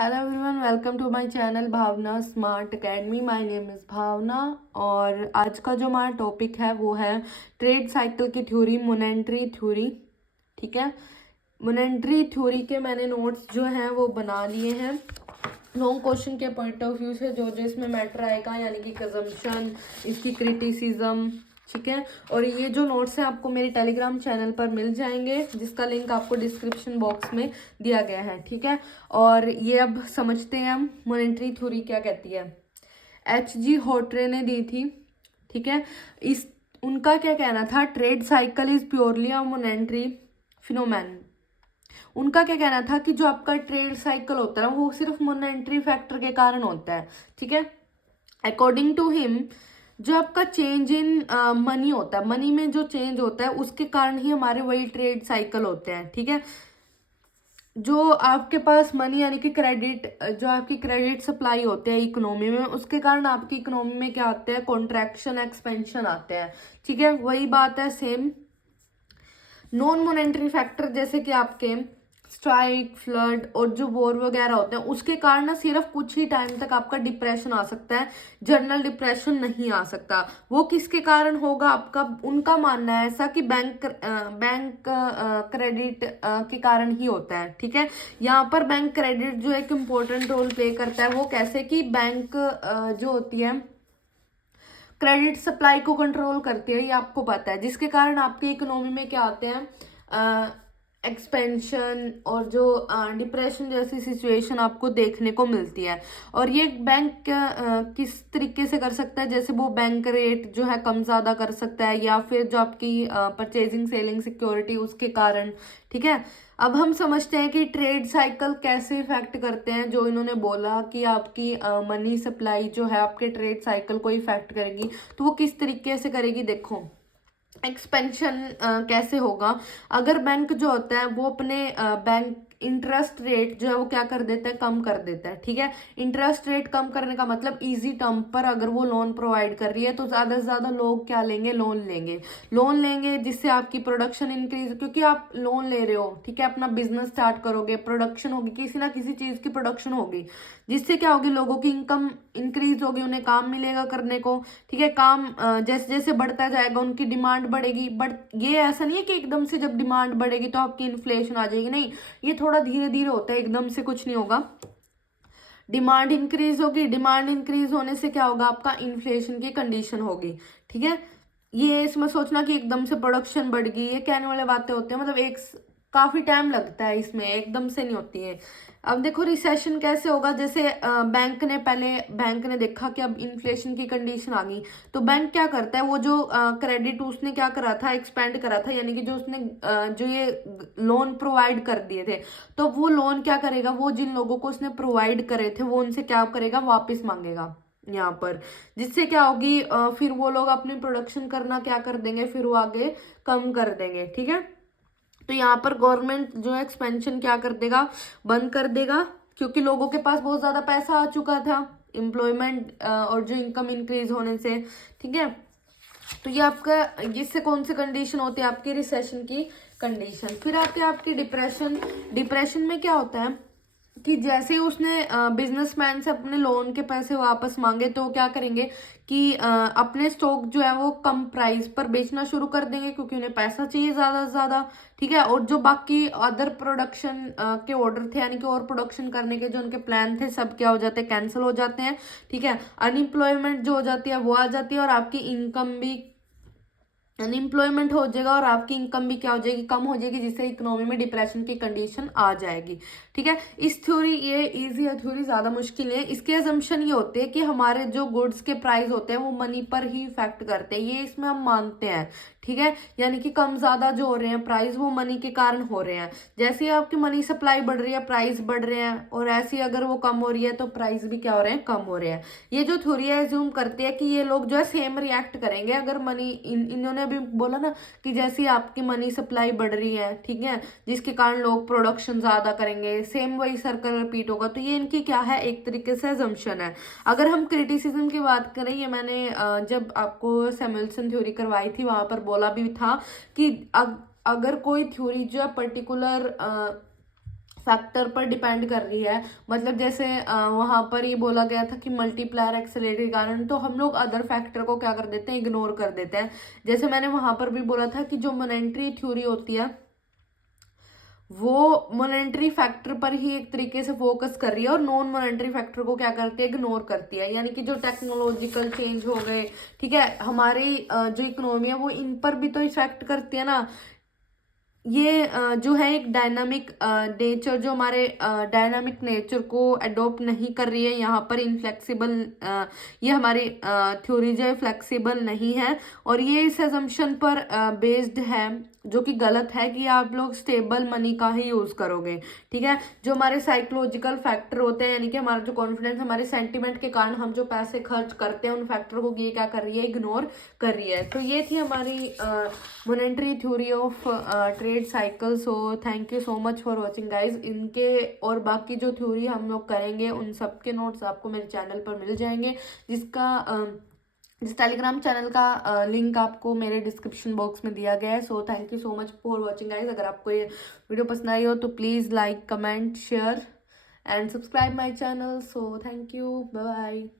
Hello everyone, welcome to my channel Bhavana smart academy. My name is Bhavana और आज का जो हमारा टॉपिक है वो है ट्रेड साइकिल की थ्योरी, मोनेटरी थ्योरी। ठीक है, मोनेटरी थ्योरी के मैंने नोट्स जो हैं वो बना लिए हैं लॉन्ग क्वेश्चन के पॉइंट ऑफ व्यू से। जो जो इसमें मैटर आएगा यानी कि कंजम्पशन, इसकी क्रिटिसिज्म, ठीक है। और ये जो नोट्स हैं आपको मेरे टेलीग्राम चैनल पर मिल जाएंगे, जिसका लिंक आपको डिस्क्रिप्शन बॉक्स में दिया गया है, ठीक है। और ये अब समझते हैं हम मॉनेटरी थ्योरी क्या कहती है। H.G. होटरे ने दी थी, ठीक है। इस उनका क्या कहना था, trade cycle is purely a monetary phenomenon. उनका क्या कहना था कि जो आपका ट्रेड साइकिल होता है वो सिर्फ मॉनेटरी फैक्टर के कारण होता है, ठीक है। अकॉर्डिंग टू हिम, जो आपका चेंज इन मनी होता है, मनी में जो चेंज होता है उसके कारण ही हमारे वही ट्रेड साइकिल होते हैं, ठीक है। जो आपके पास मनी यानी कि क्रेडिट, जो आपकी क्रेडिट सप्लाई होते हैं इकोनॉमी में, उसके कारण आपकी इकोनॉमी में क्या आते हैं, कॉन्ट्रैक्शन एक्सपेंशन आते हैं, ठीक है। वही बात है सेम नॉन मोनेटरी फैक्टर, जैसे कि आपके स्ट्राइक, फ्लड और जो वॉर वगैरह होते हैं, उसके कारण ना सिर्फ कुछ ही टाइम तक आपका डिप्रेशन आ सकता है, जनरल डिप्रेशन नहीं आ सकता। वो किसके कारण होगा आपका, उनका मानना है ऐसा कि बैंक क्रेडिट के कारण ही होता है, ठीक है। यहाँ पर बैंक क्रेडिट जो एक इम्पोर्टेंट रोल प्ले करता है। वो कैसे कि बैंक जो होती है क्रेडिट सप्लाई को कंट्रोल करती है, ये आपको पता है, जिसके कारण आपकी इकोनॉमी में क्या आते हैं, एक्सपेंशन और जो डिप्रेशन जैसी सिचुएशन आपको देखने को मिलती है। और ये बैंक किस तरीके से कर सकता है, जैसे वो बैंक रेट जो है कम ज़्यादा कर सकता है, या फिर जो आपकी परचेजिंग सेलिंग सिक्योरिटी उसके कारण, ठीक है। अब हम समझते हैं कि ट्रेड साइकिल कैसे इफेक्ट करते हैं। जो इन्होंने बोला कि आपकी मनी सप्लाई जो है आपके ट्रेड साइकिल को इफेक्ट करेगी, तो वो किस तरीके से करेगी। देखो, एक्सपेंशन कैसे होगा, अगर बैंक जो होता है वो अपने बैंक इंटरेस्ट रेट जो है वो क्या कर देता है, कम कर देता है, ठीक है। इंटरेस्ट रेट कम करने का मतलब इजी टर्म पर अगर वो लोन प्रोवाइड कर रही है तो ज़्यादा से ज़्यादा लोग क्या लेंगे, लोन लेंगे, जिससे आपकी प्रोडक्शन इंक्रीज, क्योंकि आप लोन ले रहे हो, ठीक है। अपना बिजनेस स्टार्ट करोगे, प्रोडक्शन होगी, किसी ना किसी चीज़ की प्रोडक्शन होगी, जिससे क्या होगी, लोगों की इनकम इंक्रीज होगी, उन्हें काम मिलेगा करने को, ठीक है। काम जैसे जैसे बढ़ता जाएगा उनकी डिमांड बढ़ेगी। बट ये ऐसा नहीं है कि एकदम से जब डिमांड बढ़ेगी तो आपकी इन्फ्लेशन आ जाएगी, नहीं, ये थोड़ा धीरे धीरे होता है, एकदम से कुछ नहीं होगा। डिमांड इंक्रीज होगी, डिमांड इंक्रीज होने से क्या होगा, आपका इन्फ्लेशन की कंडीशन होगी, ठीक है। ये इसमें सोचना कि एकदम से प्रोडक्शन बढ़ गई, ये कहने वाले बातें होती हैं, मतलब एक काफी टाइम लगता है, इसमें एकदम से नहीं होती है। अब देखो रिसेशन कैसे होगा, जैसे बैंक ने देखा कि अब इन्फ्लेशन की कंडीशन आ गई, तो बैंक क्या करता है, वो जो क्रेडिट उसने क्या करा था, एक्सपेंड करा था, यानी कि जो उसने जो ये लोन प्रोवाइड कर दिए थे, तो वो लोन क्या करेगा, वो जिन लोगों को उसने प्रोवाइड करे थे वो उनसे क्या करेगा, वापस मांगेगा यहाँ पर, जिससे क्या होगी, फिर वो लोग अपनी प्रोडक्शन करना क्या कर देंगे, फिर वो आगे कम कर देंगे, ठीक है। तो यहाँ पर गवर्नमेंट जो है एक्सपेंशन क्या कर देगा, बंद कर देगा, क्योंकि लोगों के पास बहुत ज्यादा पैसा आ चुका था एम्प्लॉयमेंट और जो इनकम इंक्रीज होने से, ठीक है। तो ये आपका, इससे कौन सी कंडीशन होती है, आपकी रिसेशन की कंडीशन। फिर आती है आपकी डिप्रेशन। डिप्रेशन में क्या होता है कि जैसे ही उसने बिजनेसमैन से अपने लोन के पैसे वापस मांगे, तो वो क्या करेंगे कि अपने स्टॉक जो है वो कम प्राइस पर बेचना शुरू कर देंगे, क्योंकि उन्हें पैसा चाहिए ज्यादा से ज्यादा, ठीक है। और जो बाकी अदर प्रोडक्शन के ऑर्डर थे, यानी कि और प्रोडक्शन करने के जो उनके प्लान थे, सब क्या हो जाते हैं, कैंसिल हो जाते हैं, ठीक है। अनएम्प्लॉयमेंट जो हो जाती है वो आ जाती है, और आपकी इनकम भी, अनएम्प्लॉयमेंट हो जाएगा और आपकी इनकम भी क्या हो जाएगी, कम हो जाएगी, जिससे इकोनॉमी में डिप्रेशन की कंडीशन आ जाएगी, ठीक है। इस थ्योरी, ये इजी है थ्योरी, ज्यादा मुश्किल है। इसके अजम्पशन ये होते हैं कि हमारे जो गुड्स के प्राइस होते हैं वो मनी पर ही इफेक्ट करते हैं, ये इसमें हम मानते हैं, ठीक है। यानी कि कम ज्यादा जो हो रहे हैं प्राइस, वो मनी के कारण हो रहे हैं। जैसे ही आपकी मनी सप्लाई बढ़ रही है, प्राइस बढ़ रहे हैं, और ऐसी अगर वो कम हो रही है तो प्राइस भी क्या हो रहे हैं, कम हो रहे हैं। ये जो थ्योरी है एज्यूम करती है कि ये लोग जो है सेम रिएक्ट करेंगे, अगर मनी, इन्होंने अभी बोला ना कि जैसी आपकी मनी सप्लाई बढ़ रही है, ठीक है, जिसके कारण लोग प्रोडक्शन ज्यादा करेंगे, सेम वही सर्कल रिपीट होगा। तो ये इनकी क्या है, एक तरीके से अजम्पशन है। अगर हम क्रिटिसिज्म की बात करें, ये मैंने जब आपको सैमुअल्सन थ्योरी करवाई थी वहां पर बोला भी था कि अगर कोई थ्योरी जो है पर्टिकुलर फैक्टर पर डिपेंड कर रही है। मतलब जैसे वहाँ पर ये बोला गया था कि मल्टीप्लायर एक्सेलरेटर के कारण, तो हम लोग अदर फैक्टर को क्या कर देते हैं, इग्नोर कर देते हैं। जैसे मैंने वहाँ पर भी बोला था कि जो मॉनेटरी थ्योरी होती है वो मॉनेटरी फैक्टर पर ही एक तरीके से फोकस कर रही है और नॉन मॉनेटरी फैक्टर को क्या करती है, इग्नोर करती है। यानी कि जो टेक्नोलॉजिकल चेंज हो गए, ठीक है, हमारी जो इकोनॉमी है वो इन पर भी तो इफेक्ट करती है ना। ये जो है एक डायनामिक नेचर, जो हमारे डायनामिक नेचर को अडॉप्ट नहीं कर रही है यहाँ पर इनफ्लेक्सिबल। ये हमारी थ्योरी जो है फ्लेक्सिबल नहीं है और ये इस एजम्पशन पर बेस्ड है, जो कि गलत है कि आप लोग स्टेबल मनी का ही यूज करोगे। ठीक है, जो हमारे साइकोलॉजिकल फैक्टर होते हैं, यानी कि हमारा जो कॉन्फिडेंस, हमारे सेंटिमेंट के कारण हम जो पैसे खर्च करते हैं, उन फैक्टर को ये क्या कर रही है, इग्नोर कर रही है। तो ये थी हमारी monetary theory of trade cycle. So thank you so much for watching guys. इनके और बाकी जो थ्योरी हम लोग करेंगे उन सब के नोट्स आपको मेरे चैनल पर मिल जाएंगे, जिसका जिस टेलीग्राम चैनल का लिंक आपको मेरे डिस्क्रिप्शन बॉक्स में दिया गया है। So thank you so much for watching guys. अगर आपको ये वीडियो पसंद आई हो तो please like, comment, share and subscribe my channel. So thank you, bye bye.